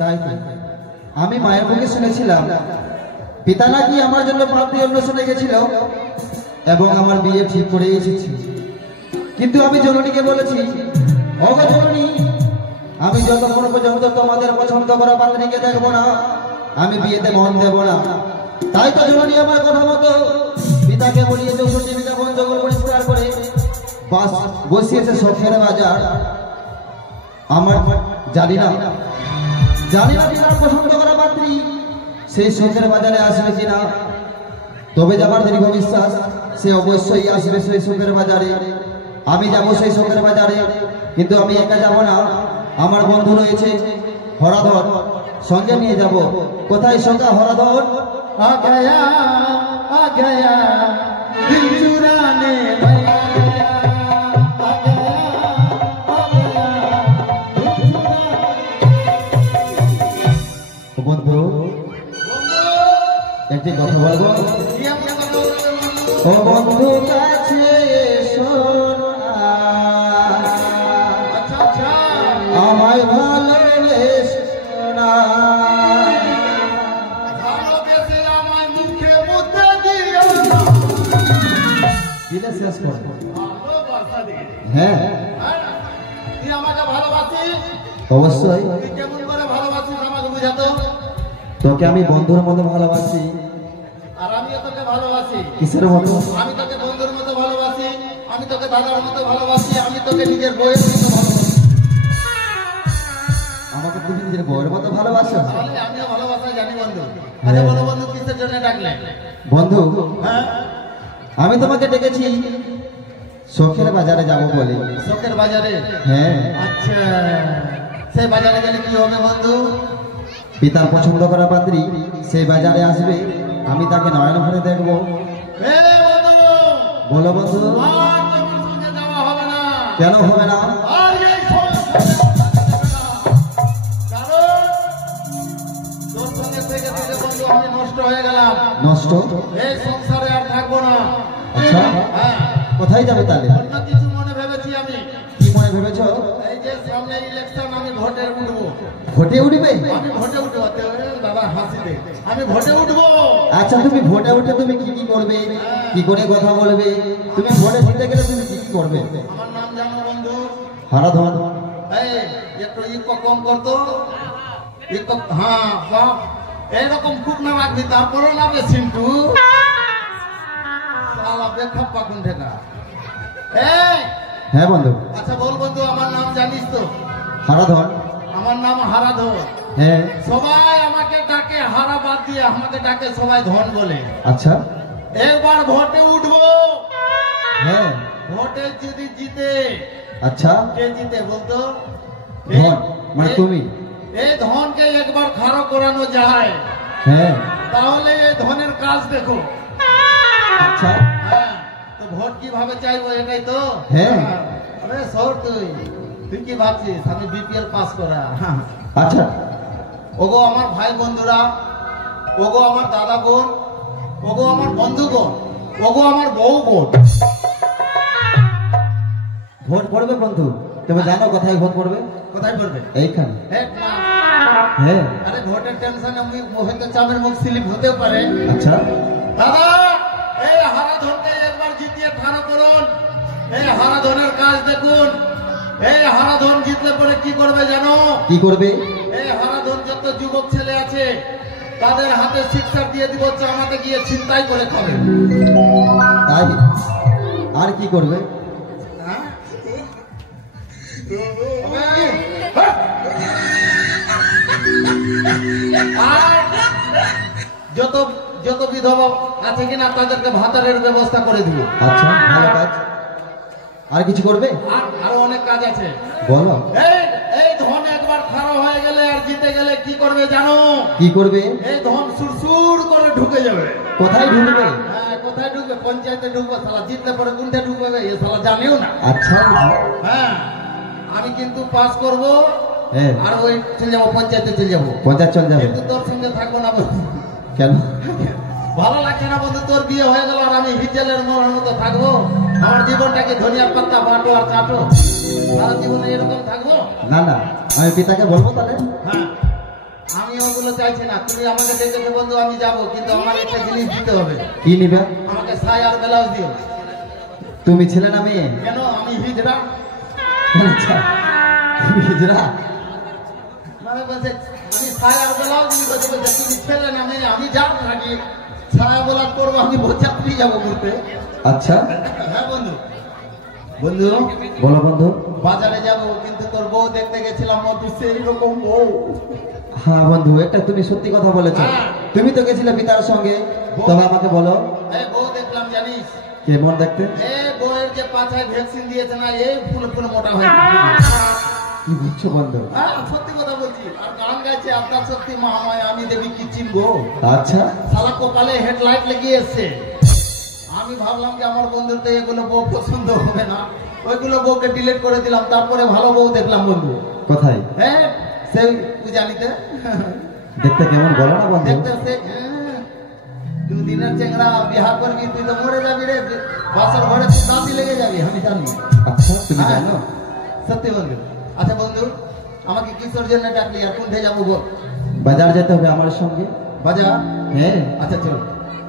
তাই তো আমি মায়ের মুখে শুনেছিলাম পিতা নাকি আমার জন্য প্রাপ্তি অন্বেষণে গেছিল এবং আমার বিয়ে ঠিক করে এসেছি। কিন্তু আমি জননীকে বলেছি, ওগো জননী, আমি যতক্ষণ পর্যন্ত তোমাদের পছন্দ করা পাত্রীকে দেখবো না আমি বিয়েতে মন দেব না। তাই তো জননী আমার কথা মতো পিতাকে বলিয়ে 64 বিঘা বন জঙ্গল পরিষ্কার করে বসিয়েছে শখের বাজার। আমার জানি না পিতার পছন্দ করা পাত্রী সেই শখের বাজারে আসবে কিনা, তবে যাবার দীর্ঘ বিশ্বাস সে অবশ্যই আসবে সেই শখের বাজারে। আমি যাবো সেই শখের বাজারে, কিন্তু আমি একা যাব না, আমার বন্ধু রয়েছে হরাধর, সঙ্গে নিয়ে যাব। কোথায় সঙ্গে হরাধর? आ गया दिल चुराने বন্ধু একটি কথা বলবো। ও বন্ধু কাছে আমায় ভালোবেসো না, দিলে শেষ কর। হ্যাঁ তুই আমাকে ভালোবাসিস? অবশ্যই। তুই কেমন করে ভালোবাসিস আমাকে বুঝাতো। তোকে আমি বন্ধুর মতো ভালোবাসি। আর আমিও তোকে ভালোবাসি। কিসের মতো? আমি তোকে বন্ধুর মতো ভালোবাসি, আমি তোকে দাদার মতো ভালোবাসি, আমি তোকে নিজের বউয়ের মতো ভালোবাসি। আমাকে তুমি নিজের বউয়ের মতো ভালোবাসো? তাহলে আমিও ভালোবাসা জানি বন্ধু। আরে বলো বন্ধু, কিসের জন্য ডাকলে? বন্ধু হ্যাঁ, আমি তোমাকে ডেকেছি শখের বাজারে যাব বলে। শখের বাজারে? হ্যাঁ। আচ্ছা, সেই বাজারে গেলে কি হবে বন্ধু? পিতার পছন্দ করা পাত্রী সেই বাজারে আসবে, আমি তাকে নয়ন ভরে দেখবো। বলো বন্ধু। আর তোমার সঙ্গে যাওয়া হবে না। কেন হবে না? আর এই কারণ তোর সঙ্গে থেকে বন্ধু আমি নষ্ট হয়ে গেলাম। নষ্ট? এই সংসারে আর থাকবো না। আচ্ছা, হ্যাঁ। কোথায় যাবে তাহলে? অন্য কিছু মনে ভেবেছি আমি। কি মনে ভেবেছো? এই যে সামনে ইলেকশন, আমি ভোটে উঠবো। ভোটে উঠবে? আমি ভোটে উঠবো। দাদা হাসি দে, আমি ভোটে উঠবো। আচ্ছা, তুমি ভোটে উঠে তুমি কি কি করবে, কি করে কথা বলবে? তুমি ভোটে জিতে গেলে তুমি কি কি করবে? আমার নাম জানো বন্ধু? হরাধন। এই একটু ইকো কম করতো। ইকো, হ্যাঁ বাপ, এইরকম খুব না রাখবি, তারপরে না বে সিন্টু সালা বেখাপ্পা কোন ঠেকা। এই হ্যাঁ বন্ধু। আচ্ছা বল বন্ধু, আমার নাম জানিস তো? হরাধন। আমার নাম হারাধন। হ্যাঁ। সবাই আমাকে ডাকে হারা, বাদ দিয়ে আমাকে ডাকে সবাই ধন বলে। আচ্ছা। একবার ভোটে উঠবো। হ্যাঁ। ভোটে যদি জিতে। আচ্ছা। কে জিতে বলতো? ধন মানে তুমি? এই ধনকে একবার খাড়া করানো যায়। হ্যাঁ। তাহলে এই ধনের কাজ দেখো। আচ্ছা। হ্যাঁ, তো ভোট কিভাবে চাইবো এটাই তো? হ্যাঁ। আরে সর, তুই কি ভাবছিস আমি বিপিএল পাস করা? আচ্ছা। ওগো আমার ভাই বন্ধুরা, ওগো আমার দাদা বোন, ওগো আমার বন্ধুগণ, ওগো আমার বউ বোন, ভোট পড়বে বন্ধু? তুমি জানো কোথায় ভোট পড়বে? কোথায় পড়বে? এইখানে। হ্যাঁ। আরে ভোটের টেনশনে হয়তো চামের মুখ স্লিপ হতেও পারে। আচ্ছা। দাদা, এই হারাধনকে একবার জিতিয়ে খাড়া করুন। এই হারাধনের কাজ দেখুন। এই হারাধন জিতলে পরে কি করবে জানো? কি করবে? এই হারাধন যত যুবক ছেলে আছে তাদের হাতে শিক্ষা দিয়ে দিব, চামাতে গিয়ে ছিনতাই করে খাবে। তাই? আর কি করবে? হ্যাঁ? আর যত যত বিধবা আছে কিনা তাদেরকে ভাতারের ব্যবস্থা করে দিব। আচ্ছা, ভালো কাজ। আর কিছু করবে? আরো অনেক কাজ আছে। বলো। এই ধন একবার খারাপ হয়ে গেলে আর জিতে গেলে কি করবে জানো? কি করবে? এই ধন সুরসুর করে ঢুকে যাবে। কোথায় ঢুকবে? হ্যাঁ, কোথায় ঢুকবে? পঞ্চায়েতে ঢুকবে। শালা জিতলে পরে কোনটা ঢুকবে এ শালা জানেও না। আচ্ছা। হ্যাঁ, আমি কিন্তু পাস করব। হ্যাঁ। আর ওই চলে যাবো, পঞ্চায়েতে চলে যাবো। পঞ্চায়েত চলে যাবে? কিন্তু তোর সঙ্গে থাকবো না বন্ধু। কেন? ভালো লাগছে না বন্ধু, তোর বিয়ে হয়ে গেল আর আমি হিটেলের মনের মতো থাকবো। আমার জীবনটাকে ধনিয়ার পাত্তা বাটো আর চাটো, সারা জীবনে এরকম থাকবো? না না, আমি পিতাকে বলবো তাহলে। হ্যাঁ, আমি ওগুলো চাইছি না, তুমি আমাকে ডেকেছো বন্ধু, আমি যাব, কিন্তু আমার একটা জিনিস দিতে হবে। কি নিবে? আমাকে সাই আর ব্লাউজ দিও। তুমি ছেলে না মেয়ে? কেন, আমি হিজড়া। আচ্ছা, তুমি হিজড়া? মানে বলছে আমি সাই আর ব্লাউজ দিব, তুমি ছেলে না মেয়ে? আমি যাব নাকি ছায়া বলা করবো, আমি বরযাত্রী যাবো ঘুরতে। আচ্ছা হ্যাঁ বন্ধু। বন্ধু বলো বন্ধু। বাজারে যাব, কিন্তু তোর বউ দেখতে গেছিলাম, মধু সেই রকম বউ। হ্যাঁ বন্ধু, এটা তুমি সত্যি কথা বলেছো। হ্যাঁ। তুমি তো গেছিলে পিতার সঙ্গে, তবে আমাকে বলো এই বউ দেখলাম জানিস, কেমন দেখতে? এই বউয়ের যে পাছায় ভ্যাকসিন দিয়েছে না, এই ফুলে ফুলে মোটা হয়ে কি বুঝছো বন্ধু? হ্যাঁ সত্যি কথা বলছি। আর গান গাইছে, আপনার সত্যি মহামায়া আমি দেবী কি চিনবো। আচ্ছা, সালা কপালে হেডলাইট লেগে এসছে। আমি ভাবলাম যে আমার বন্ধুর তো এগুলো বউ পছন্দ হবে না, ওইগুলো বউকে ডিলিট করে দিলাম। তারপরে ভালো বউ দেখলাম বন্ধু। কোথায়? হ্যাঁ সেই পূজালিতে। দেখতে কেমন বলো না বন্ধু? দেখতে সে দুদিনের চেংড়া, বিহার করবি তুই তো মরে যাবি রে, বাসার ঘরে তুই দাঁতি লেগে যাবি, আমি জানি। আচ্ছা, তুমি হ্যাঁ, জানো? সত্যি বন্ধু। আচ্ছা বন্ধু, আমাকে কিসের জন্য ডাকলি আর কোনটা যাবো বল? বাজার যেতে হবে আমার সঙ্গে। বাজার? হ্যাঁ আচ্ছা চল,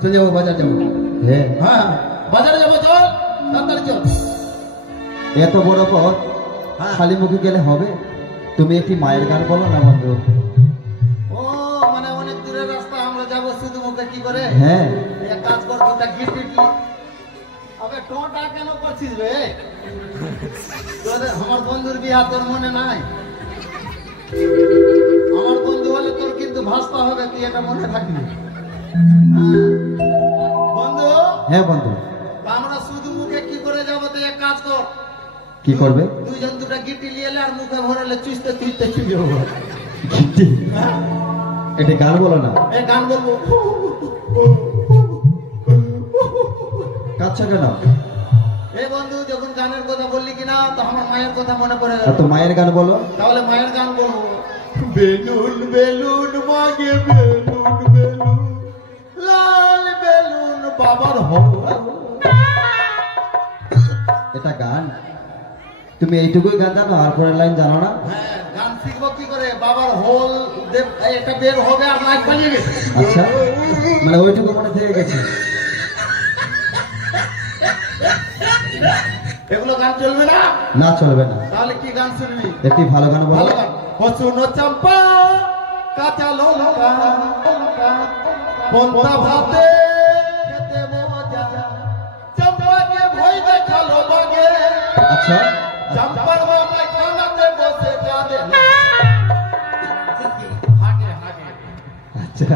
চল যাবো, বাজার যাবো। হ্যাঁ। হ্যাঁ বাজারে যাবো, চল তাড়াতাড়ি চল। এত বড় পথ হ্যাঁ। খালি মুখে গেলে হবে? তুমি একটি মায়ের গান বলো না বন্ধু। ও মানে অনেক দূরের রাস্তা, আমরা যাবো শুধু মুখে কি করে? হ্যাঁ। এক কাজ কর, দুটা গিট টিট। আবে টোটা কেন করছিস রে? আমার বন্ধুর বিয়া তোর মনে নাই? আমার বন্ধু হলে তোর কিন্তু ভাসতে হবে, তুই এটা মনে থাকবি। হ্যাঁ। বন্ধু, হ্যাঁ বন্ধু। আমরা শুধু মুখে কি করে যাবো? তুই এক কাজ কর, কি করবে? দুইজন দুটা গিটি নিয়ে এলে আর মুখে ভরলে চুষতে চুষতে চুষে যাবো। এটা গান বলো না। এই গান বলবো। কাচ্ছা কেন? এই বন্ধু যখন গানের কথা বললি কিনা, তো আমার মায়ের কথা মনে পড়ে গেল। তো মায়ের গান বলো। তাহলে মায়ের গান বলবো। বেলুন বেলুন মাগে বেলুন বেলুন, লাল বেলুন বাবার হোক। এটা গান? তুমি এইটুকুই গান জানো, আর পরের লাইন জানো না? হ্যাঁ, গান শিখবো কি করে? বাবার হোল এটা বের হবে আর লাইট পালিয়ে গেছে। আচ্ছা, মানে ওইটুকু মনে থেকে গেছে। এগুলো গান চলবে না? না, চলবে না। তাহলে কি গান শুনবি? একটি ভালো গান বলো। ভালো গান। ও শুনো চম্পা কাঁচা লঙ্কা, পন্তা ভাতে খেতে মজা, চম্পাকে ভয় দেখালো বাগে। আচ্ছা, চম্পার বাবা খানাতে বসে যাবে। হাগে হাগে। আচ্ছা,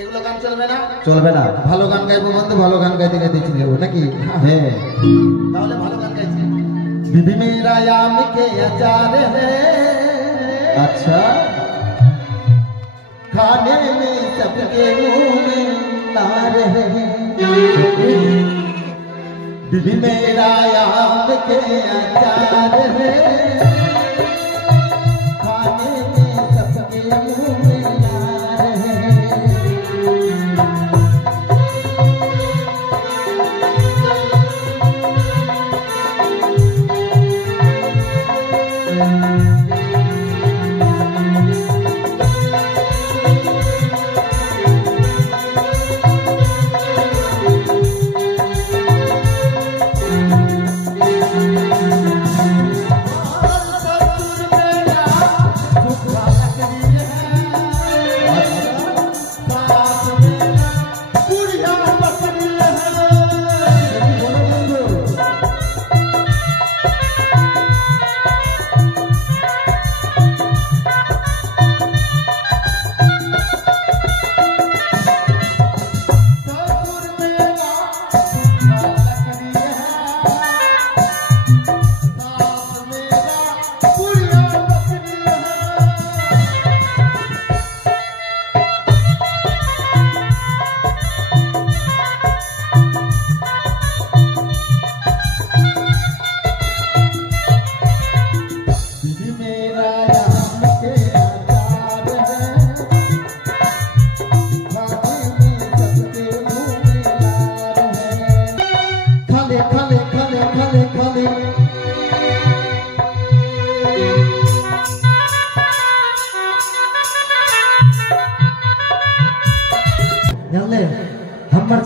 এগুলো গান চলবে না? চলবে না। ভালো গান গাইবো বন্ধু, ভালো গান গাইতে গাইতে চলে যাবো নাকি? হ্যাঁ। তাহলে ভালো গান গাইছি। বিবি মেরা আম কে আচার है, আচ্ছা, खाने में सबके मुंह में लार है। बीबी मेरा आम के अचार है, खाने में सबके मुंह में लार है।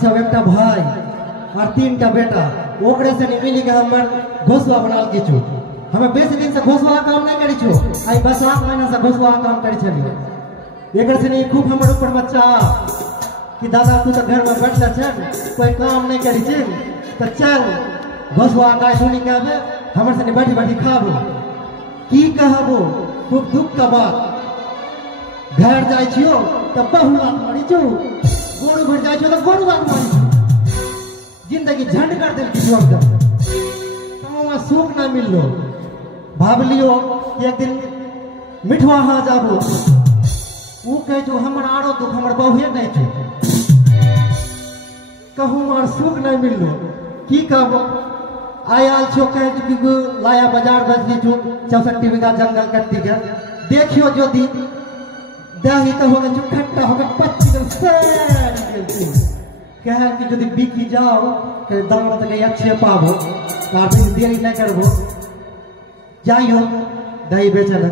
सब एक भाई और 3टा बेटा ओकरे से मिली के हमर घोसला बनाल किछु हमें 20 दिन से घोसला काम नहीं करी छो आई बस 8 महीना से घोसला काम करी छलियो एकर से नहीं खूब हमर ऊपर बच्चा कि दादा तू तो घर में बैठल छ कोई काम नहीं करी छ तो चल घोसला का सुनी के आबे हमर से बैठी बैठी खाबो की कहबो खूब दुख का बात घर जाय छियो तो बहुआ मारी छो गोरू घर जाय छो तो गोरुआ मारी छो जिंदगी झंड कर दे किछु एकदम तमो सुख ना मिललो भाव लियो एक दिन मिठवा हाँ जाबो वो कहे जो हमर आरो दुख हमर बहुए नहीं छो कहूँ मार सुख नहीं मिललो की कहबो आयल छो कहे कि लाया बाजार बजली छो 64 बीघा जंगल कट्टी के देखियो जो दी दही तो होगा जो खट्टा होगा 25 कह कि यदि बिकी जाओ तो दाम तो अच्छे पाबो और देरी नहीं करबो जाइयो दही बेचल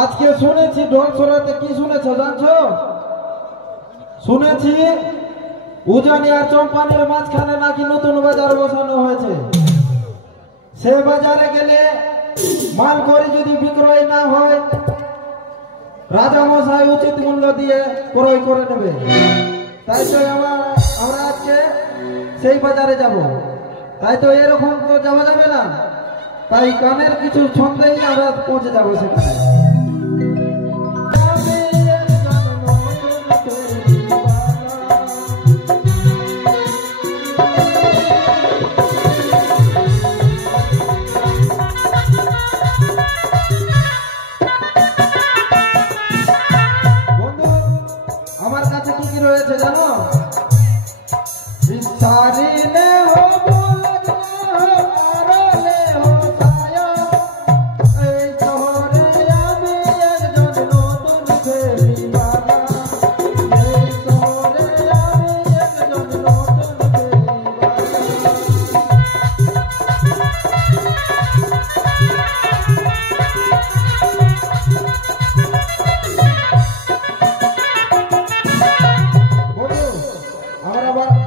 आज के सुने छी ढोल छोड़ाते की सुने छ जानछो শুনে ছি উজানি আর চম্পানের মাঝখানে নাকি নতুন বাজার বসানো হয়েছে সে বাজারে গেলে মাল করে যদি বিক্রয় না হয় রাজা মশাই উচিত মূল্য দিয়ে ক্রয় করে নেবে তাই তো আমরা আজকে সেই বাজারে যাব তাই তো এরকম তো যাওয়া যাবে না তাই কানের কিছু ছন্দেই আমরা পৌঁছে যাব সেখানে জানো বিস্তারিনে হো বলনে হো আরলে হো ছায়া এই শহরে আমি একজন নতুন ফেরিওয়ালা এই শহরে আমি একজন নতুন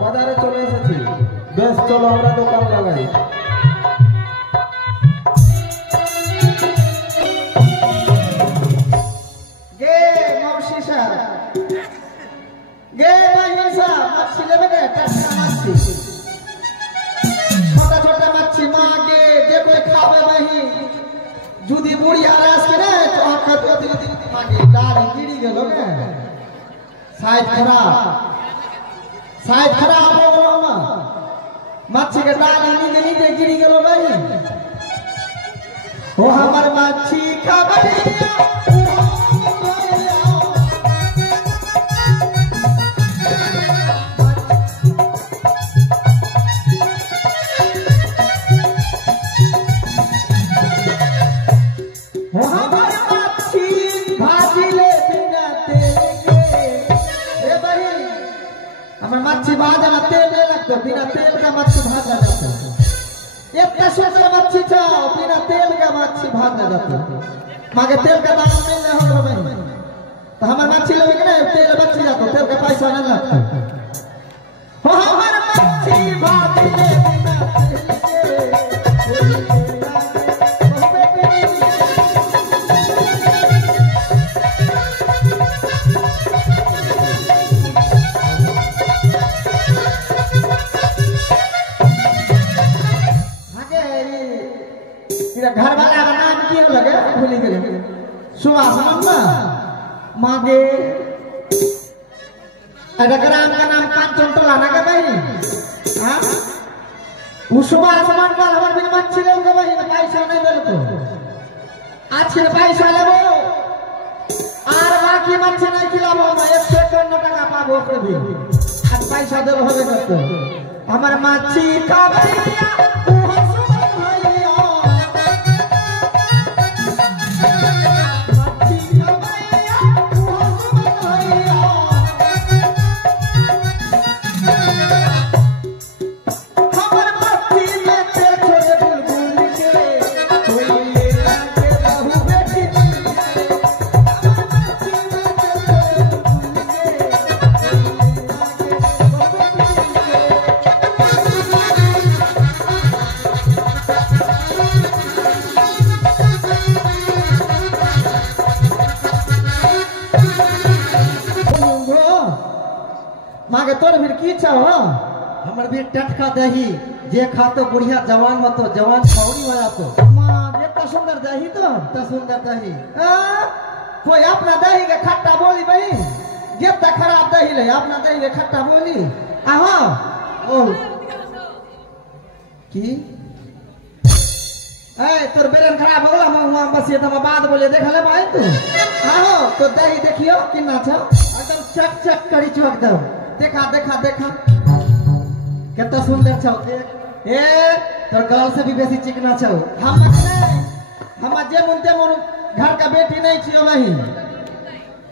বাজারে চলে এসেছি বেশ চলো আমরা দোকান লাগাই গে মবশি স্যার গে ভাইসা মাছি লেবে গে টাটকা মাছি ছোট ছোট মাছি মাগে যে কই খাবে ভাই যদি বুড়ি আরাস করে তো আকা তো দিন মাগে দাড়ি গিরি গেল গে সাইড खराब हो गया ना मच्छी के डाली नीचे नीचे गिरी गलो भाई वो हमार मच्छी खबरिया वो हमार मच्छी भाजी ले बिना तेल के ए भाई हमारे मच्छी भाजा ना तेल नहीं लगता बिना तेल का मच्छी भाजा लगता इतना सोचना मच्छी चाहो बिना तेल का मच्छी भाजा जाता मागे तेल का दाम नहीं हो रहा भाई तो हमारे मच्छी लोग ना तेल बच्ची जाता तेल का पैसा नहीं लगता वो हमारे मच्छी भाजी ले बिना तेल घर वाला का नाम क्या लगे भूल गए सुहास मम्मा मागे ग्राम का नाम कांचन टोला ना के भाई हां वो सुहास मम्मा हमार बिन मच्छी ले के भाई पैसा नहीं दे तो आज के पैसा लेबो और बाकी मच्छी नहीं खिलाबो हम 1 सेकंड टाका पाबो ओकरे भी आज पैसा देबो होबे करतो हमार मच्छी का भैया मागे तोर फिर की चाहो हमर भी टटका दही जे खातो बुढ़िया जवान होतो जवान छौरी हो जातो मां इतना सुंदर दही तो इतना सुंदर दही कोई अपना दही के खट्टा बोली भाई जितना खराब दही ले अपना दही के खट्टा बोली आहा ओ की ए तोर बेरन खराब हो गला मैं बस ये तो बात बोले देख ले भाई तू आहो तो दही देखियो कितना छ एकदम चक चक करी छ एकदम देखा देखा देखा कितना सुंदर छौ देख ए तोर गाल से भी बेसी चिकना छौ हम जे मुनते मोर घर का बेटी नहीं छियो वही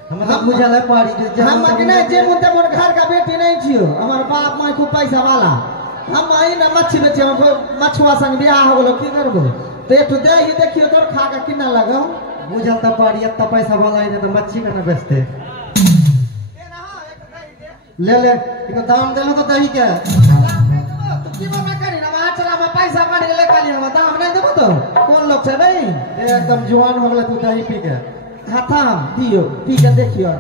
हम बुझल पाड़ी जे हम के नहीं जे मुनते मोर घर का बेटी नहीं छियो हमर बाप माई खूब पैसा वाला हम आई न मच्छी बेचे हमको मछुआ संग बियाह हो गेलो की करबो तो एक तो दही देखियो तोर खा के कितना लगाओ बुझल त पाड़ी इतना पैसा वाला है तो मच्छी के न बेचते ले ले इको दाम देलो तो दही के तो की बना करी ना वहां चला मैं पैसा पानी ले खाली हम दाम नहीं देबो तो कौन लोग छे भाई एकदम जवान हो गेले तू दही पी के हाथा दियो पी के देखियो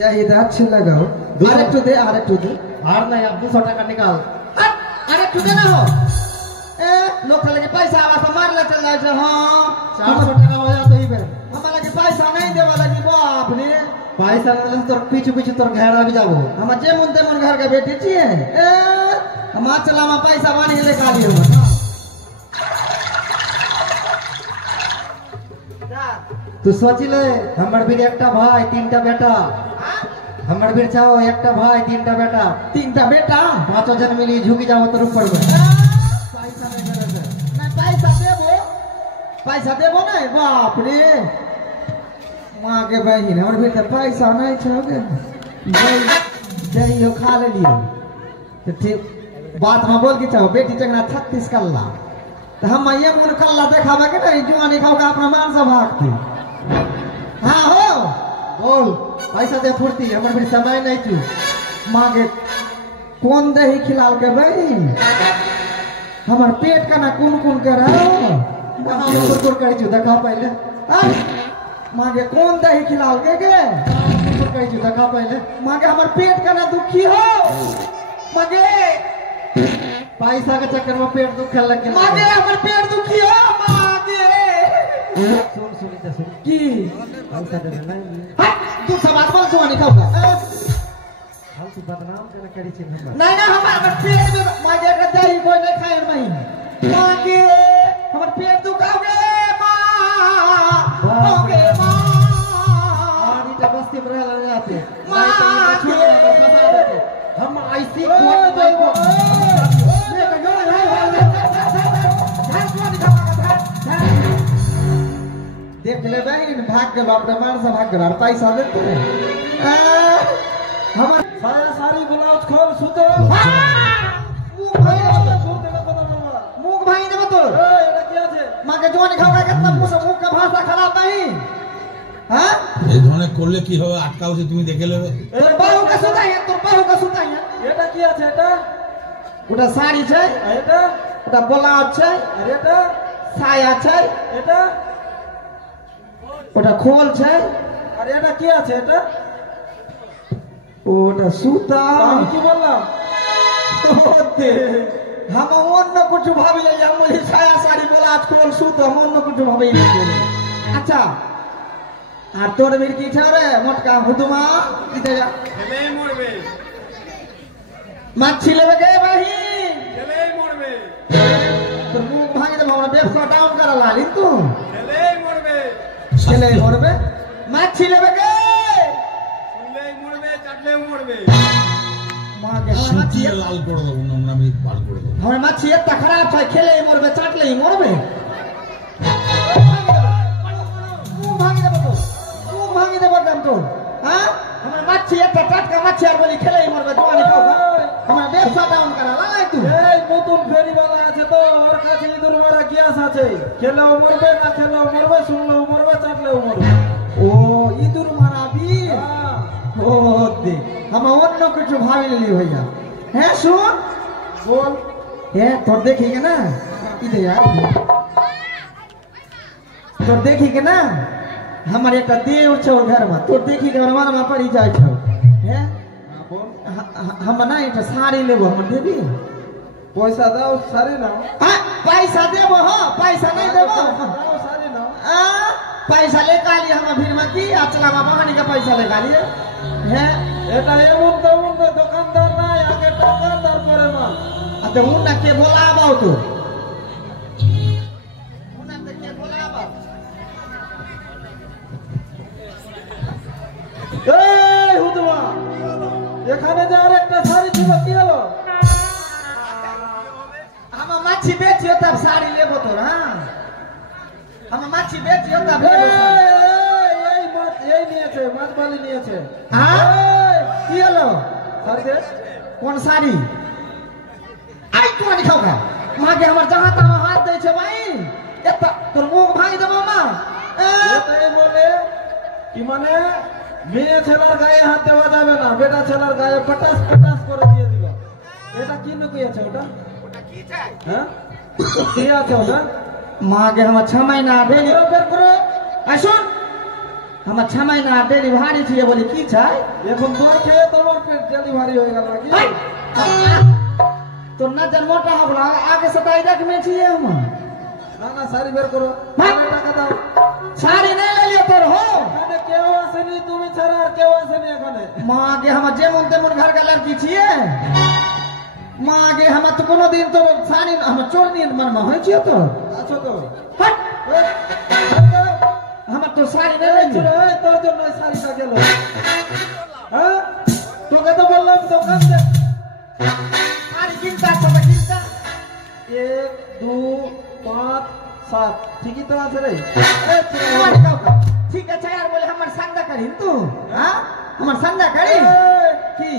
दही तो अच्छे लगाओ अरे तू दे हार नहीं अब 200 टका निकाल अरे तू दे ना हो ए लोग लगे पैसा आवा तो मार ले चल जाए छे हां 400 टका हो जा तो ही बेर हमरा लगे पैसा नहीं देवा लगी बाप रे पैसा ले तोर पीछे पीछे तोर घर आ जाबो हम जे मुन ते मन घर का बेटी छिए ए हम चला में पैसा बानी ले का लियो तू सोच ले हमर भी एकटा भाई तीनटा बेटा हमर भी चाहो एकटा भाई तीनटा बेटा 5 जन मिली झुकी जाओ तो ऊपर में पैसा नहीं पैसा देबो नहीं बाप रे मां के बहिन हमर भी त पैसा नहीं छगे दही खा ले लियो तो ठीक बात में बोल के चाहो बेटी चंगना 36 कल्ला तो हम ये मन कल्ला देखावे के नहीं जुआनी खाओ का अपना मान से भागती हाँ हो बोल पैसा दे फुर्ती हमर भी समय नहीं तू मांगे कौन दही खिलाल के भाई हमर पेट का ना कुन कर रहा करी छु देखा पहले मांगे कौन दही खिलाल के करी छु देखा पहले मांगे हमर पेट का ना दुखी हो मांगे पैसा के चक्कर में पेट दुखे लग गया मांगे हमर पेट दुखी हो मांगे सुन की पैसा दे नहीं तू समाज बोल जुआनी खाओगा हम तू बदनाम करे करी छी नहीं ना हमर पेट में मांगे के दही कोई नहीं खाए नहीं मांगे हमर पेट दुखाओगे मां होगे मां आनी तो बस्ती में रह जाते हम ऐसी कोट देबो देख ले बहन भाग गए अपने मान से भाग गए पैसा देते हम साया सारी ब्लाउज खोल सुतो मुंह भाई दे तो एटा क्या छे मां के जोन खाओगा कितना मुंह का भाषा खराब नहीं हां এই ধরনের করলে কি হবে আটকাও যে তুমি দেখে নেবে তোর বাহু का सुताई है এটা কি আছে এটা ওটা শাড়ি আছে এটা ওটা ব্লাউজ আছে আর এটা সায়া আছে এটা ওটা খোল আছে আর এটা কি আছে এটা ওটা সুতা আমি কি বললাম ওতে हम অন্য কিছু ভাবি हम ছায়া শাড়ি ব্লাউজ খোল সুতা हम অন্য কিছু ভাবি अच्छा আর তোর মির কি ছাড়ে মোটকা হুদুমা কি দেয়া ছেলে মরবে মাছি লেবে গে ভাই ছেলে মরবে তোর মুখ ভাঙে দেব আমরা ব্যবসা ডাউন করা লালি তো ছেলে মরবে ছেলে মরবে মাছি লেবে গে শুনলেই মরবে চাটলেও মরবে মাকে শুকিয়ে লাল করে দেবো নোংরা আমি বার করে দেবো আমার মাছি এত খারাপ হয় খেলে মরবে চাটলেই মরবে মুখ ভাঙে দেব তো মুখ ভাঙে দেব কেন তো হ্যাঁ আমার মাছি এত টাটকা মাছি আর বলি খেলেই মরবে জোয়ানি খাওয়া আমার ব্যবসা ডাউন করা লাই তুই এই নতুন ফেরিওয়ালা আছে তো ওর কাছে ইঁদুর মারা গ্যাস আছে খেলেও মরবে না খেলেও মরবে শুনলেও মরবে চাটলেও মরবে ও ইঁদুর মারাবি হ্যাঁ ও দে हम অন্য কিছু ভাবি লিলি भैया হ্যাঁ শুন बोल হ্যাঁ তোর দেখি না কি দে यार তোর দেখি না हमारे एक देव छो घर में तो देखी के मन में पड़ी जाए छो हैं हम ना एक साड़ी लेबो हम देबी पैसा दाओ सारी ना पैसा देबो हो पैसा नहीं देबो दाओ सारी ना पैसा ले काली हम फिर में की अचला बाबा हनी का पैसा ले काली हैं এটা এমন তেমন দোকানদার নাই আগে টাকা তারপরে মাল अते मुन्ना के बोलाबो तो मुन्ना के बोलाबो এই হুদুয়া এখানে যে আরেকটা শাড়ি ছিল কি হলো हम मच्छी बेचियो तब साड़ी लेबो तो हां हम मच्छी बेचियो तब लेबो এই মাছ এই নিয়েছে মাছ বালি নিয়েছে हां की हलो শাড়ি দে कौन साड़ी आई तू नहीं खाओगा मां के हमर जहां तहां हाथ दे छे भाई एता तोर मुंह भाई देबो मां এটাই বলে কি মানে মেয়ে ছেলের গায়ে হাত দেওয়া যাবে না বেটা ছেলের গায়ে পটাস পটাস করে দিয়ে দিল এটা কি লুকিয়েছে ওটা की चाय হ্যাঁ কি আছে ওটা मां के हम 6 महीना डेली বের করো आ सुन हम 6 महीना डेली भारी छिए बोली की चाय এখন দই খেয়ে তোমার পেট ডেলিভারি হয়ে গেল নাকি तो नजर मोटा हो आगे से ताई देख में छिए हम না না শাড়ি বের করো আরে টাকা দাও साड़ी नहीं ले लियो तोर हो এখানে কেউ আসেনি তুমি ছাড়া আর কেউ আসেনি এখানে मां के हम जेमन तेमन घर का लड़की छिए मां के हम तो कोनो दिन तो साड़ी हम चोर नहीं मन में होई छिए तो আছো তো हट এই, हम तो साड़ी नहीं ले চলো, এই, তোর জন্য এই শাড়িটা গেল হ্যাঁ তোকে তো বললাম দোকান দে साड़ी किनता सब किनता 1 2 5 7 ঠিকই তো আছে রে এই ছেলে, हमारे गाँव का ठीक है यार बोले हमारे संदा करी तू हां हमारे संदा करी এই, की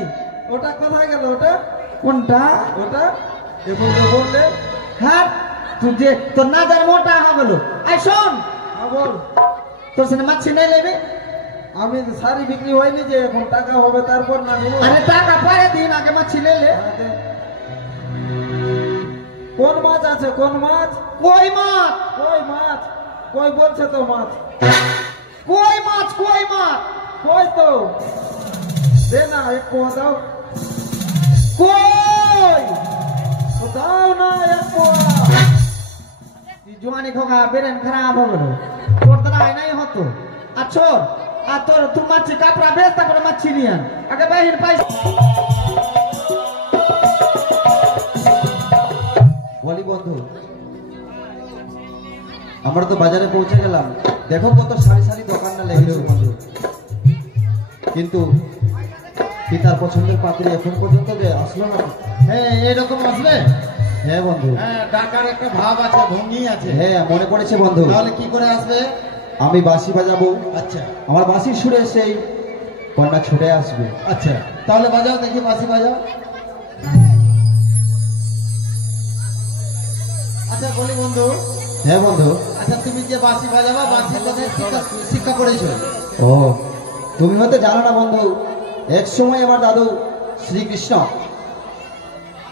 ওটা কোথায় গেল ওটা কোনটা ওটা এখন তো বললে हां तुझे तो नजर मोटा हो गलो आई सुन হ্যাঁ বল তোর সঙ্গে মাছি नहीं लेबे আমি শাড়ি বিক্রি হয়নি যে এখন টাকা হবে তারপর না নিব अरे टाका परे दिन आगे मच्छी ले ले কোন মাছ আছে কোন মাছ कोई मत কই মাছ কই বলছে তো মাছ कोई मत কই তো দে না এক পোয়া দাও कोई তো দাও না এক পোয়া जुआनी खोगा बेरन खराब हो गलो तोर दराई नहीं हो तो अच्छो आ तोर तू मच्छी कपड़ा बेचता पर मच्छी लियन आगे बहिन पैसा বলি বন্ধু আমরা তো বাজারে পৌঁছে গেলাম দেখো কত সারি সারি দোকান না লেগেছে বন্ধু কিন্তু পিতার পছন্দের পাত্রী এখন পর্যন্ত যে আসলো না হ্যাঁ এরকম আসবে হ্যাঁ বন্ধু হ্যাঁ ডাকার একটা ভাব আছে ভঙ্গি আছে হ্যাঁ মনে পড়েছে বন্ধু তাহলে কি করে আসবে আমি বাঁশি বাজাবো আচ্ছা আমার বাঁশির সুরে সেই কন্যা ছুটে আসবে আচ্ছা তাহলে বাজাও দেখি বাঁশি বাজাও আচ্ছা বলি বন্ধু হ্যাঁ বন্ধু আচ্ছা তুমি যে বাঁশি বাজাবা বাঁশির কোথায় শিক্ষা করেছো ও তুমি হয়তো জানো না বন্ধু এক সময় আমার দাদু শ্রীকৃষ্ণ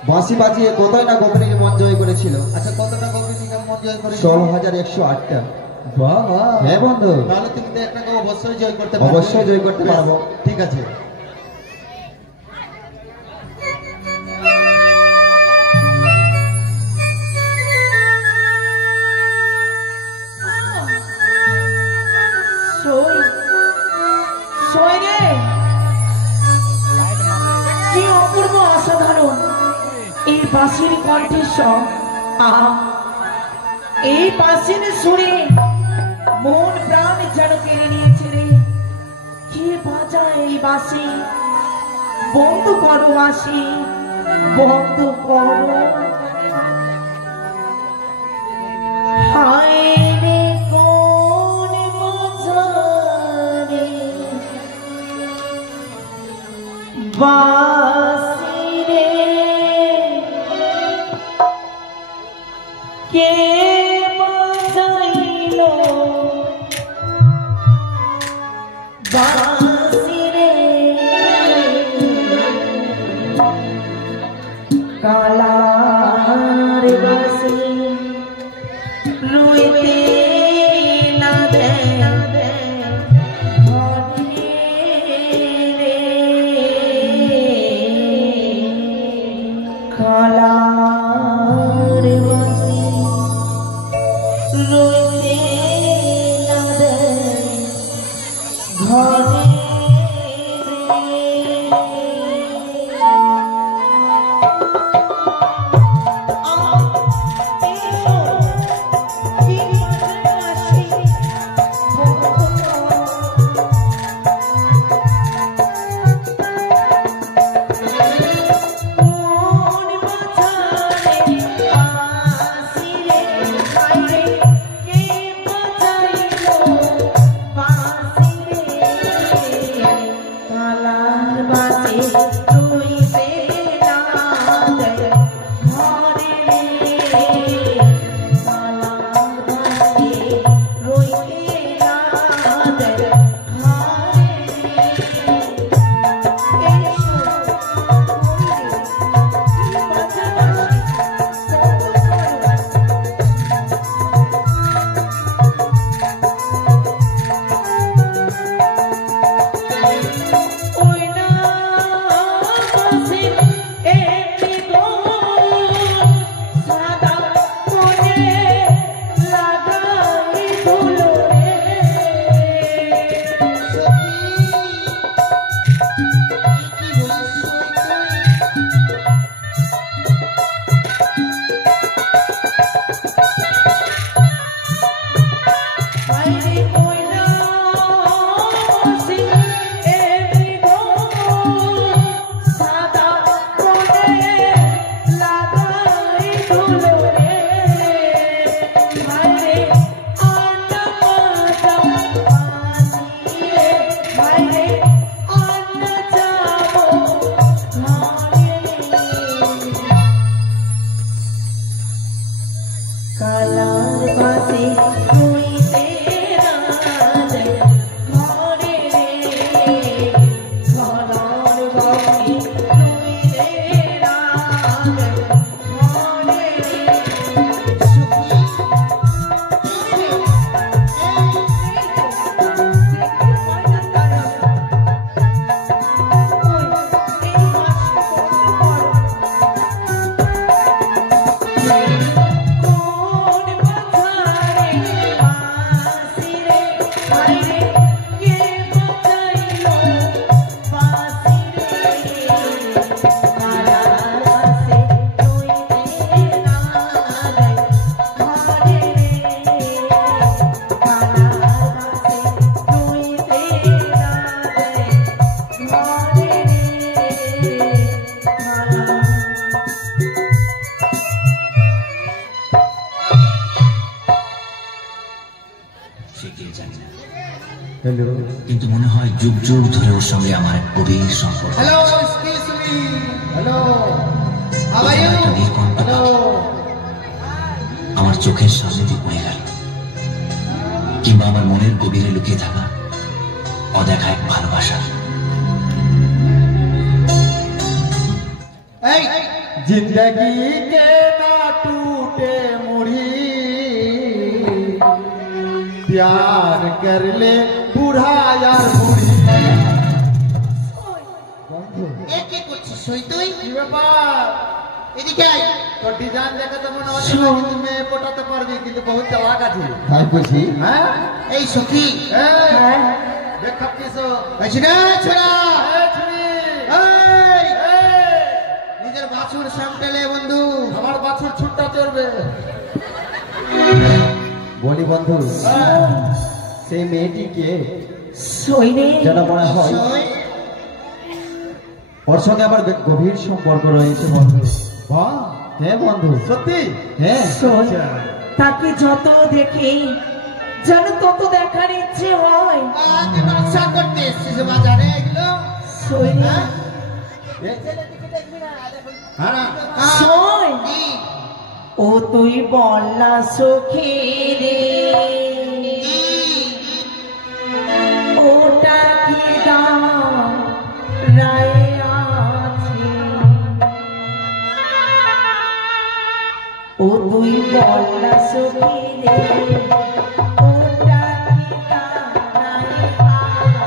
বাঁশি বাজিয়ে কোথায় না গোপিনীর মন জয় করেছিল আচ্ছা কতটা গোপিনীকে মন জয় করেছো 16,108টা বাহ বাহ হ্যাঁ বন্ধু তাহলে তুমি তো একটাকে অবশ্যই জয় করতে পারবে অবশ্যই জয় করতে পারবো। ঠিক আছে কি অপূর্ব অসাধারণ এই বাঁশির কণ্ঠস্বর এই বাঁশির সুরে মন প্রাণ যেন কেড়ে নিয়েছে রে কে বাজায় এই বাঁশি বন্ধ করো বাঁশি বন্ধ করো হায় রে কোন বাজারে বাঁশি রে কে বাজাইল বাঁশি রে কালার বাঁশি রুইতে না দে কিন্তু মনে হয় যুগ যুগ ধরে ওর সঙ্গে আমার গভীর সম্পর্ক। Hello, excuse me. Hello, how are you? Hello. আমার চোখের সামনে দিয়ে পড়ে গেল, কিংবা আমার মনের গভীরে লুকিয়ে থাকা অদেখা এক ভালোবাসা। जिंदगी के ना टूटे मुड़ी, प्यार कर ले बूढ़ा यार बूढ़ी। কি করছিস সই তুই? কি ব্যাপার? এদিকে আয়। তোর ডিজাইন দেখে তো মনে হচ্ছে না কিন্তু মেয়ে পটাতে পারবি, কিন্তু বহুত চালাক আছে। তাই বুঝি? হ্যাঁ। এই সখী, এই দেখ কিছু আইছি না ছোড়া। এই ছুরি, এই এই নিজের বাছুর সামটেলে বন্ধু। আমার বাছুর ছুটটা চড়বে। বলি বন্ধু, সেই মেয়েটিকে সইরে যেন মনে হয় সই, ওর সঙ্গে আমার গভীর সম্পর্ক রয়েছে বন্ধু। বাহ, হ্যাঁ বন্ধু, সত্যি? হ্যাঁ। সই তাকে যত দেখি যেন তত দেখার ইচ্ছে হয়। তুই নকশা করতে এসছিস বাজারে এগুলো? সইরে হ্যাঁ, সই কি? ও তুই বললা সখী রে, ওটা কি দাম রায় আছে? ও তুই বললা সখী রে, ওটা কি দাম রায় আছে?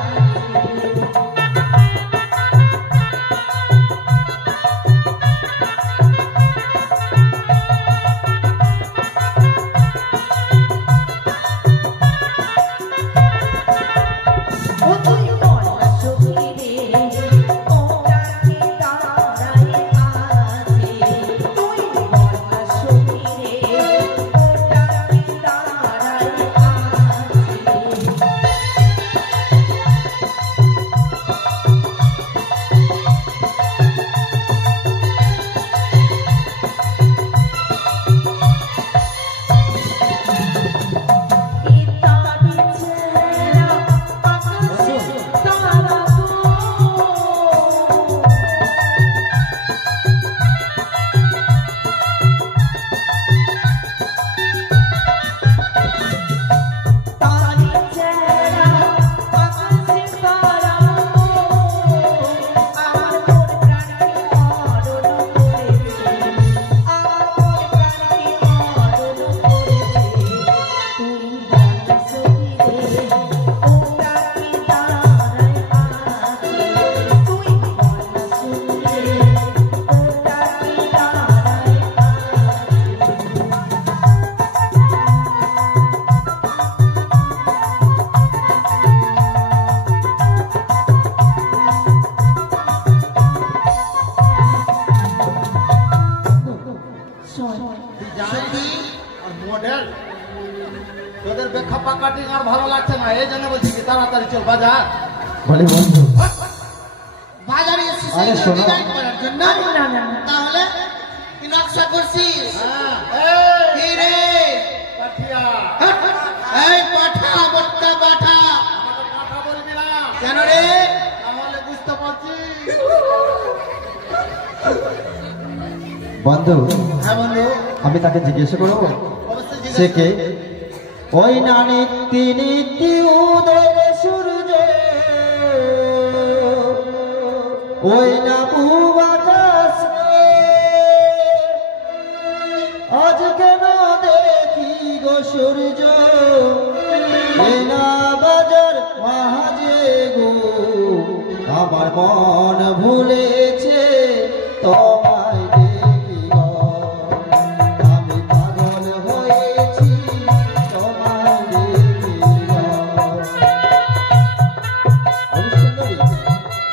ও তুই বললা সখী রে, ওটা কি দাঁড়ায় আছে? তুই বললা সখী রে, ওটা কি দাঁড়ায় আছে? মডেল তোদের বেখাপ্পা কাটিং আর ভালো লাগছে না, এই জন্য বলছি কি তাড়াতাড়ি চল বাজার। বলে বন্ধু বাজারে এসেছিস আরে এই শোনো। ডিজাইন করার জন্য? না, না, না। তাহলে কি নকশা করছিস? হ্যাঁ, কি রে? পাঠিয়া এই পাঠা বট্টা পাঠা। আমাকে পাঠা বলবি না, কেন রে? তাহলে বুঝতে পারছি। বন্ধু হ্যাঁ বন্ধু, আমি তাকে জিজ্ঞেস করবো অবশ্যই সে জিজ্ঞেস কে? ওই না নিত্যি নিত্যি উদয় সূর্য, ওই না পূব আকাশে, আজ কেন দেখি গো সূর্য, এই না বাজার মাঝে গো, আমার মন ভুলেছে তোমায় দেখি গো, আমি পাগল হয়েছি তোমায় দেখি গো। বলি সুন্দরী,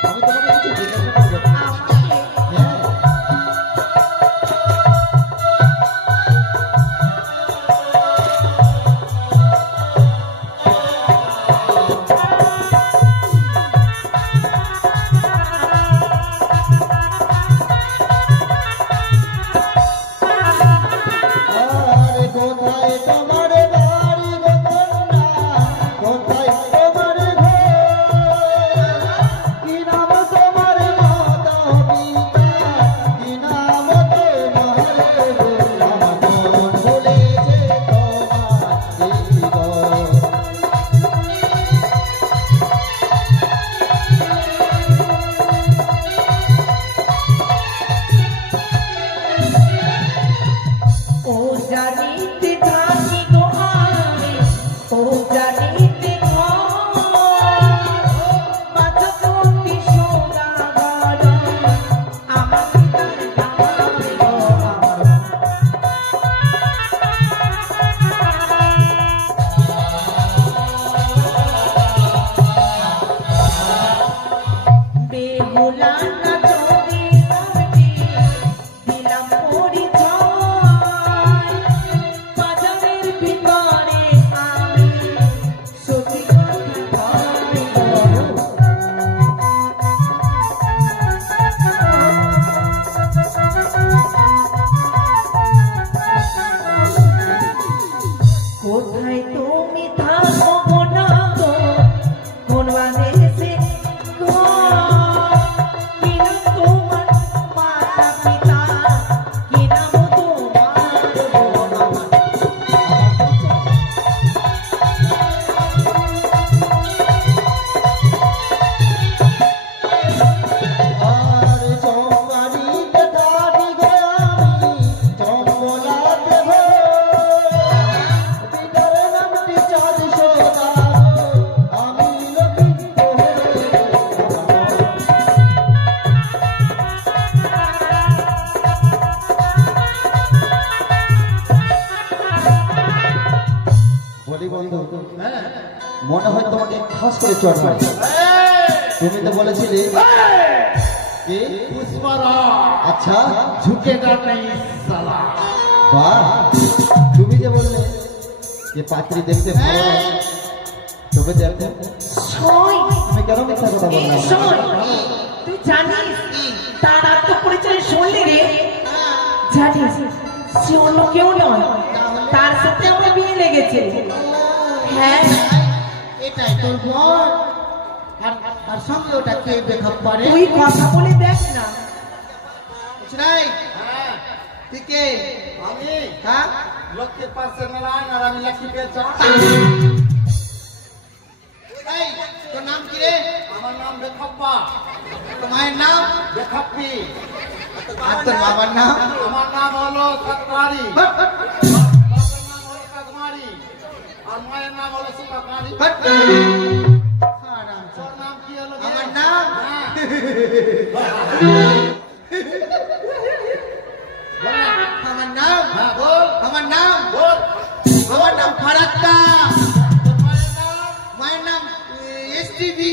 আমি তোমাকে কিছু জিজ্ঞাসা করবো? হ্যাঁ। আর কোথায় তোমার বাড়ি গো কন্যা, কোথায় তোমার ঘর, কি নাম তোমার মাতা পিতা, কি নাম তোমার গো, আমার মন ভুলেছে তোমায় দেখি গো। ও জানিতে থাকি গো আমি, ও জানিতে পাঁচকোটি সৌদাগর, আমাকে তার নামে গো আমার। বেহুলা না চলে নামটি, দিলাম পরিচয়, বাজারের ভিতরে আমি সত্যি কথা কই গো। কোথায় তুমি থাকো গো না গো, কোন বাদেশে গো, কি নাম তোমার মাতা পিতা, কি নাম তোমার গো আমার। আর চম্পারিতে থাকি গো আমি, চম্পলাতে ভোর, পিতার নামটি চাঁদ সোনা গো, আমি লক্ষ্মী বলি বন্ধু, মনে হয় তোমাকে খাস করে চট মারি। তুমি তো বলেছিলে কি? পুষ্পারাজ আচ্ছা, ঝুঁকেগা নেই সালা। বাহ, তুমি যে বললে যে পাত্রী দেখতে ভালো নয়, তবে দেখো শোন, তুমি কেন মিথ্যা কথা এই বললে? শোন, তুই জানিস তার আত্মপরিচয় শুনলি রে? জানিস সে অন্য কেউ নয়, তার সাথে আমার বিয়ে লেগেছে। হ্যাঁ, এটাই তোর বর? আর সঙ্গে ওটা কে বেখাপ পারে? তুই কথা বলে দেখ না। নাই হ্যাঁ, তুই কে? আমি হ্যাঁ? লক্ষ্মীর পাশে নারায়ণ আর আমি লক্ষ্মী পেয়েছ। এই, তোর নাম কি রে? আমার নাম বেখাপ্পা, তোর মায়ের নাম? বেখাপ্পি। আর তোর বাবার নাম? আমার নাম হলো কাকমারি, বাবার নাম হলো কাকমারি, আর মায়ের নাম হলো সুকাকারি। তোর নাম কি হলো? আমার নাম? আমার নাম? হ্যাঁ বল, আমার নাম? বল। আমার নাম ফারাক্কা। তোর মায়ের নাম? মায়ের নাম এসটিভি।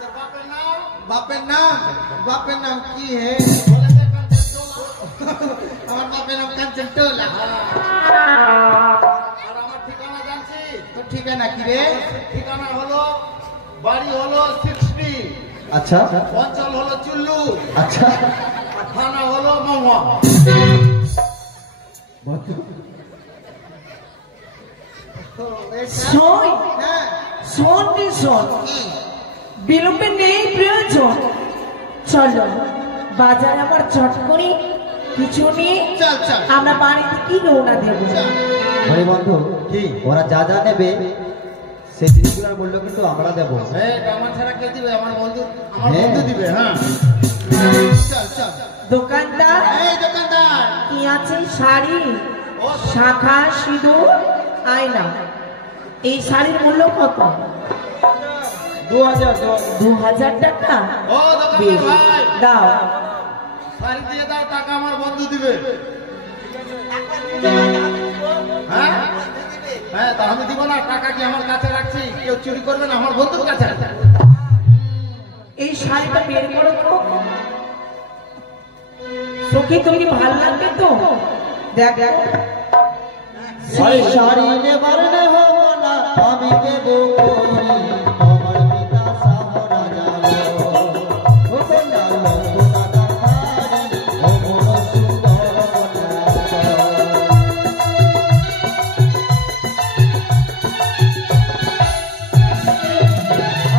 তোর বাপের নাম? বাপের নাম? বাপের নাম কি হে? বলে দে কান্তে চলো। আমার বাপের নাম কাঞ্চন টোলা। আর আমার ঠিকানা জানছি? তোর ঠিকানা কি রে? ঠিকানা হলো, বাড়ি হলো 60, আচ্ছা অঞ্চল হলো চুল্লু, আচ্ছা আর থানা হলো মহুয়া। শোন শোন রে শোন, বিলম্বে নেই প্রয়োজন। চলো বাজারে আমার চট করে কিছু নিয়ে চল চল আমরা বাড়িতে কি রওনা দেবো। হরি বন্ধু কি? ওরা যা যা নেবে সেই জিনিসগুলোর মূল্য কিন্তু আমরা দেবো। আমার ছাড়া কে দিবে? আমার বন্ধু হ্যাঁ। দিবে। হ্যাঁ, চল চল। দোকানদার এই দোকানদার, কি আছে? শাড়ি, শাখা, সিঁদুর, আয়না। এই শাড়ির মূল্য কত? 2000 টাকা। ও দোকানদার বেশ, ভাই, দাও। শাড়ি দিয়ে দাও, টাকা আমার বন্ধু দিবে। হ্যাঁ হ্যাঁ, তা আমি দিব না। টাকা কি আমার কাছে রাখছি, কেউ চুরি করবে না, আমার বন্ধুর কাছে আছে। এই শাড়িটা বের করো তো সখী, তুমি ভালো লাগবে তো? দেখ দেখ, ওই শাড়ি নেবার নেব না আমি দেবো করি, আমার পিতা সাহরা যাবো। ও কন্যা লক্ষ টাকা শাড়ি, ও বড় সুন্দর কন্যা।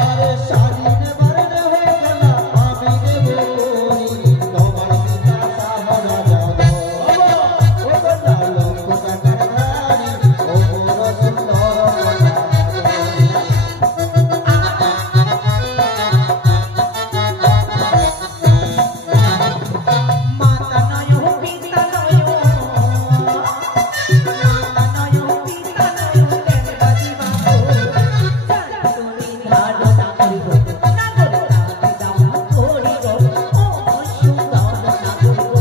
আরে শাড়ি নেবার নেব না আমি দেবো করি, তোমার পিতা সাহরা যাবো। ও কন্যা লক্ষ টাকার শাড়ি, ও বড় সুন্দর কন্যা। মাতা নয় পিতা নয়, মাতা নয় পিতা নয়, দেব বাজি বাবু তুমি ভালো না করিব, না করে দাও করিব, ও সুন্দর না করিব।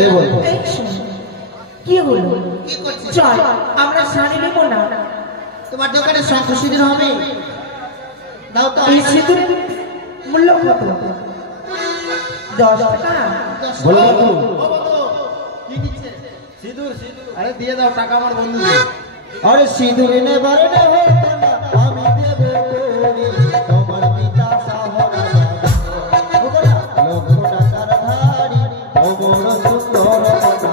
এই বল এই শোন, কি হলো? কি করছিস? চল আমরা শাড়ি নেব না। তোমার দোকানে শঙ্খ সিঁদুর হবে? দাও তো। এই সিঁদুরের মূল্য কত? 10 টাকা। বলো বন্ধু ও বন্ধু, কি নিচ্ছে? সিঁদুর। আরে দিয়ে দাও, টাকা আমার বন্ধু দিবে। আরে সিঁদুর নেবার নেব না আমি দেবো করি, তোমার পিতা সাহরা যাবো। ও কন্যা লক্ষ টাকার শাড়ি, ও বড় সুন্দর কন্যা।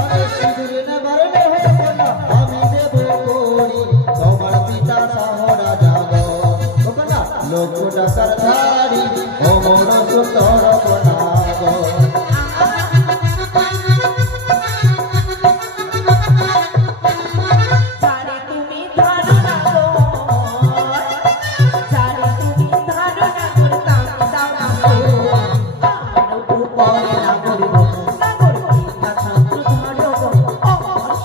আরে সিঁদুর নেবার নেব না আমি দেবো করি, তোমার পিতা সাহরা যাবো। ও কন্যা লক্ষ টাকার শাড়ি, ও বড় সুন্দর কন্যা গো। শাড়ি তুমি ধারো না গো, শাড়ি তুমি ধারো না গো, দাও দাও না গো, আরো উপরে না করব, না করব না ছাত্র ধরো গো, ও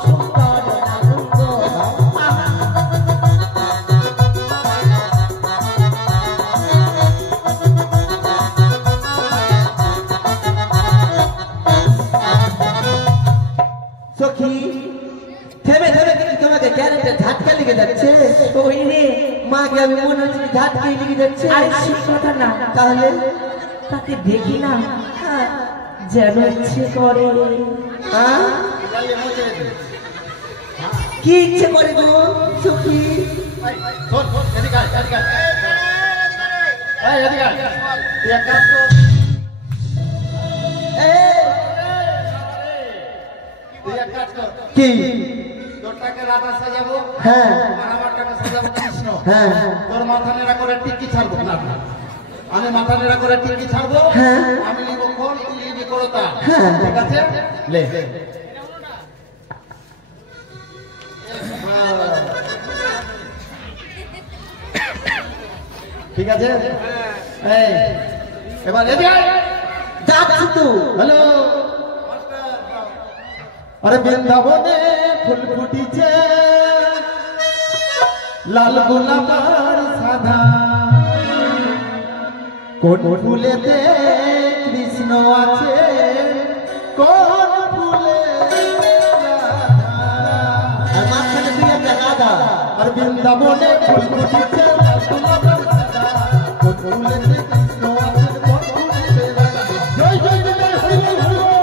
সুন্দর না গো। সখী থেমে থেমে কিন্তু তোমাকে ক্যারেক্টার ঝাটকা লেগে যাচ্ছে। ওই রে, মাকে আমি মনে হচ্ছে ঝাটকাই লেগে যাচ্ছে। আরে সেই কথা না, তাহলে তাকে দেখি না যেন ইচ্ছে করে। হ্যাঁ? কি ইচ্ছে করে গো সখী? শোন, শোন, এদিকে আয়, এদিকে আয়। এই, এদিকে আয়। তুই এক কাজ কর। তুই এক কাজ কর। কি? তোর টাকে রাধা সাজাবো, হ্যাঁ আর আমার টাকে সাজাবো কৃষ্ণ। হ্যাঁ তোর মাথা নেড়া করে টিকি ছাড়বো না। আমি মাথা নেড়া করে টিকি ছাড়বো। হ্যাঁ। আমি নিব খোল, তুই নিবি করতা। হ্যাঁ। ঠিক আছে? লে ঠিক আছে? এই, এবার এদিকে আয়। যাচ্ছি তো। হ্যালো। আরে বৃন্দাবনে ফুল ফুটিছে, লাল গোলাপ আর সাদা কোন ফুলেতে কৃষ্ণ আছে কোন ফুলে আর মাঝখানে দুই একটা গাদা আর বৃন্দাবনে ফুল ফুটেছে লাল গোলাপ আর সাদা কোন ফুলেতে কৃষ্ণ আছে কোন ফুলেতে রাধা। জয় জয় জয় হরি বল হরি বল।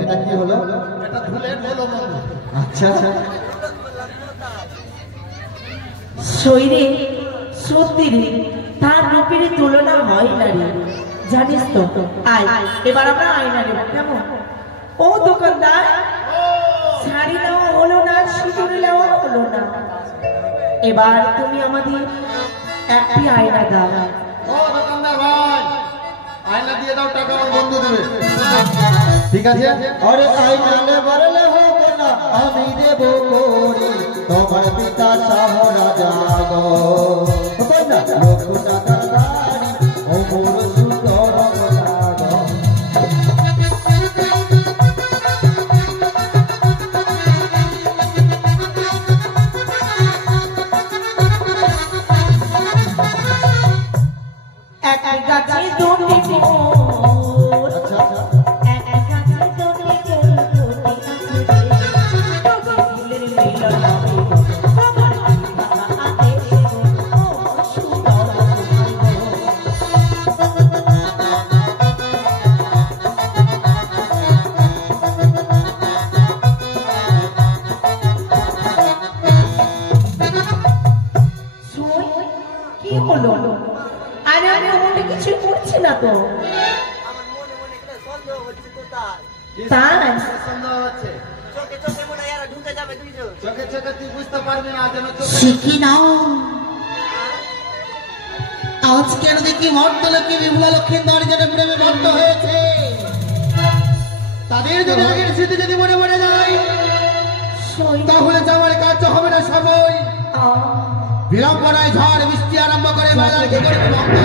এটা কি হলো? এটা ফুলের ঢোল বন্ধু। আচ্ছা আচ্ছা শরীরে সত্যি রে তার রূপের তুলনা হয় না রে, জানিস তো? আয় এবার আমরা আয়না নেব কেমন? ও দোকানদার, শাড়ি নেওয়া হলো না, সিঁদুর নেওয়া হলো না, এবার তুমি আমাদের একটি আয়না দাও। ও দোকানদার ভাই, আয়না দিয়ে দাও, টাকা আমার বন্ধু দেবে। ঠিক আছে। আরে আয়না নেবারলে হবে না, আমি দেব করে তোমার পিতা শাহ রাজা গো। হবে না লক্ষ টাকার গাড়ি ও বড় সুন্দর রাজা। এক গাছে দুটি ফুল, আচ্ছা আচ্ছা এক গাছে দুটি ফুল ফুটে আছে রে, ফুলের মিলন হবে গো, আমার বিবাহ আদেশ গো, ও সুন্দর শোন, কি হলো? আরে আমি ওমনে কিছু করছি না তো। তাই সন্দেহ হচ্ছে। চোখে চোখে তুই বুঝতে পারবি না, যেন চোখে শিখি নাও আজ কেন দেখি মর্তলোকে বিমলা লক্ষ্মীন্দর যেন প্রেমে ভক্ত হয়েছে, তাদের যদি আগের স্মৃতি যদি মনে পড়ে যায় শোন, তাহলে যাওয়ার কাজ হবে না সবই। আ বিড়ম্বনায় ঝড় বৃষ্টি আরম্ভ করে বেলার কি করবে ভক্ত।